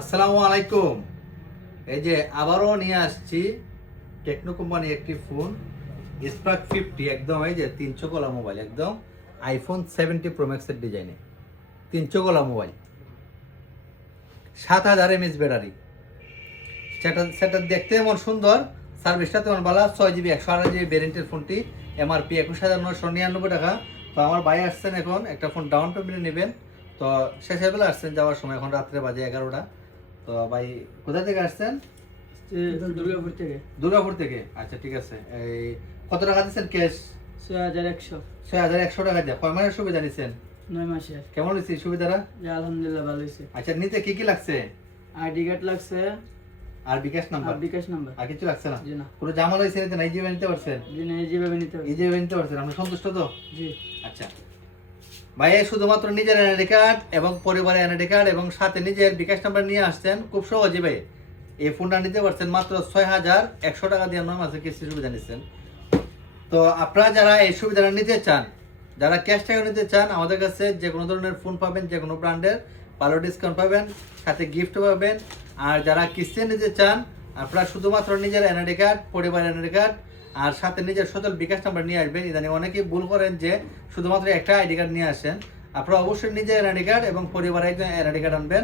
আসসালামু আলাইকুম। এই যে আবারও নিয়ে আসছি টেকনো কোম্পানি একটি ফোন স্পার্ক 50, একদম এই যে 300 গলা মোবাইল, একদম আইফোন 70 প্রো ম্যাক্সের ডিজাইনে 300 গলা মোবাইল, 7000 mAh ব্যাটারি। সেটা দেখতে এমন সুন্দর, সার্ভিসটা তেমন ভালো। 6GB 128GB ভ্যারিয়েন্টের ফোনটি এমআরপি 21,999 টাকা। তো আমার ভাই আসছেন, এখন একটা ফোন ডাউন পেমেন্টে নেবেন। তো শেষের বেলা আসছেন, যাওয়ার সময় এখন রাত্রে বাজে 11টা। তো ভাই কোথা থেকে আসছেন? দুর্গাপুর থেকে। দুর্গাপুর থেকে, আচ্ছা ঠিক আছে। এই কত টাকা দিচ্ছেন ক্যাশ? 6100। 6100 টাকা দিয়ে কয় মাসের সুবিধা নিচ্ছেন? 9 মাসের। কেমন হয়েছে সুবিধাটা? আলহামদুলিল্লাহ ভালো হয়েছে। আচ্ছা, নিতে কি কি লাগছে? আইডি কার্ড লাগছে আর বিকাশ নাম্বার? আর বিকাশ নাম্বার। আর কিছু লাগছে না? জি না। পুরো জামাল হয়েছে নিতে না? এই যেভাবে নিতে পারছেন? জি না, যেভাবে নিতে হবে। এই যেভাবে নিতে পারছেন, আপনি সন্তুষ্ট তো? জি। আচ্ছা ভাই, শুধুমাত্র নিজের এনআইডি কার্ড এবং পরিবারের এনআইডি কার্ড এবং সাথে নিজের বিকাশ নাম্বার নিয়ে আসছেন, খুব সহজে ভাই এই ফোনটা নিতে পারছেন মাত্র 6100 টাকা দিয়ে। 9 মাসের কিস্তি সুবিধা নিচ্ছেন। তো আপনারা যারা এই সুবিধাটা নিতে চান, যারা ক্যাশ টাকা নিতে চান, আমাদের কাছে যে কোনো ধরনের ফোন পাবেন, যে কোনো ব্র্যান্ডের ভালো ডিসকাউন্ট পাবেন, সাথে গিফট পাবেন। আর যারা কিস্তি নিতে চান, আপনারা শুধুমাত্র নিজের এনআইডি কার্ড, পরিবারের এনআইডি কার্ড আর সাথে নিজের সচল বিকাশ নাম্বার নিয়ে আসবেন। ইদানিং অনেকেই ভুল করেন যে শুধুমাত্র একটা আইডি কার্ড নিয়ে আসেন। আপনারা অবশ্যই নিজের এনআইডি কার্ড এবং পরিবারের একজন এনআইডি কার্ড আনবেন।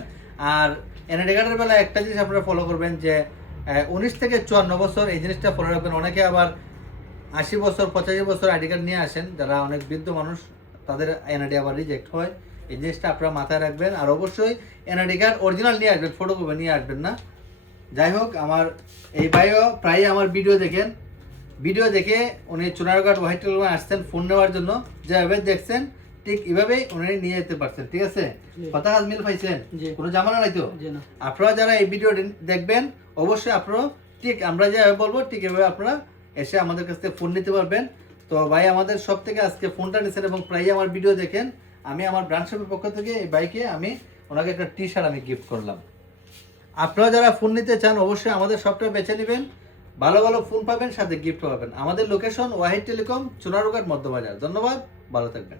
আর এনআইডি কার্ডের বেলায় একটা জিনিস আপনারা ফলো করবেন যে 19 থেকে 54 বছর, এই জিনিসটা ফলো রাখবেন। অনেকে আবার 80 বছর 85 বছর আইডি কার্ড নিয়ে আসেন, যারা অনেক বৃদ্ধ মানুষ, তাদের এনআইডি আবার রিজেক্ট হয়। এই জিনিসটা আপনারা মাথায় রাখবেন। আর অবশ্যই এনআইডি কার্ড অরিজিনাল নিয়ে আসবেন, ফটোকপি নিয়ে আসবেন না। যাই হোক, আমার এই ভাইও প্রায় আমার ভিডিও দেখে উনি চুনারঘাট হোয়াইট টেলিকমে আসছেন ফোন নেওয়ার জন্য। যেভাবে দেখছেন ঠিক এভাবেই উনি নিয়ে যেতে পারছেন। ঠিক আছে, কথা কাজ মিল পাইছেন? কোনো জামানা নাই তো? আপনারা যারা এই ভিডিও দেখবেন, অবশ্যই আপনারা ঠিক আমরা যেভাবে বলবো ঠিক এভাবে আপনারা এসে আমাদের কাছ থেকে ফোন নিতে পারবেন। তো ভাই আমাদের সব থেকে আজকে ফোনটা নিচ্ছেন এবং প্রায় আমার ভিডিও দেখেন। আমি আমার ব্র্যান্ড শপের পক্ষ থেকে এই বাইকে আমি ওনাকে একটা টি-শার্ট আমি গিফট করলাম। আপনারা যারা ফোন নিতে চান, অবশ্যই আমাদের শপটা বেছে নেবেন। ভালো ভালো ফোন পাবেন, সাথে গিফট পাবেন। আমাদের লোকেশন ওয়াহিদ টেলিকম, চুনারুঘাট, মধ্যবাজার। ধন্যবাদ, ভালো থাকবেন।